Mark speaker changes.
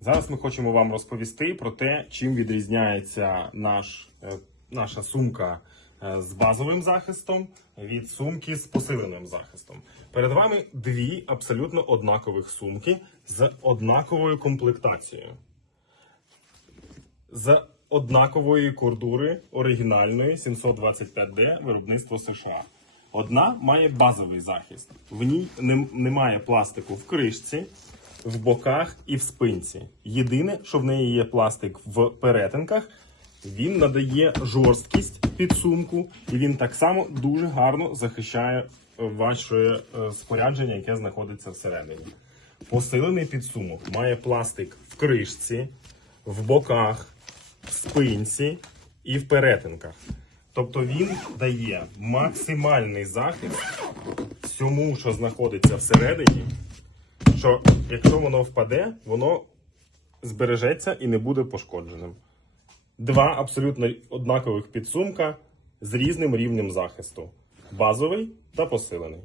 Speaker 1: Зараз ми хочемо вам розповісти про те, чим відрізняється наш, е, наша сумка е, з базовим захистом від сумки з посиленим захистом. Перед вами дві абсолютно однакових сумки з однаковою комплектацією. З однакової кордури оригінальної 725D виробництво США. Одна має базовий захист. В ній немає пластику в кришці, в боках і в спинці. Єдине, що в неї є пластик в перетинках, він надає жорсткість під сумку, і він так само дуже гарно захищає е, ваше е, спорядження, яке знаходиться всередині. Посилений підсумок має пластик в кришці, в боках, в спинці і в перетинках. Тобто він дає максимальний захист всьому, що знаходиться всередині, що якщо воно впаде, воно збережеться і не буде пошкодженим. Два абсолютно однакових підсумка з різним рівнем захисту: базовий та посилений.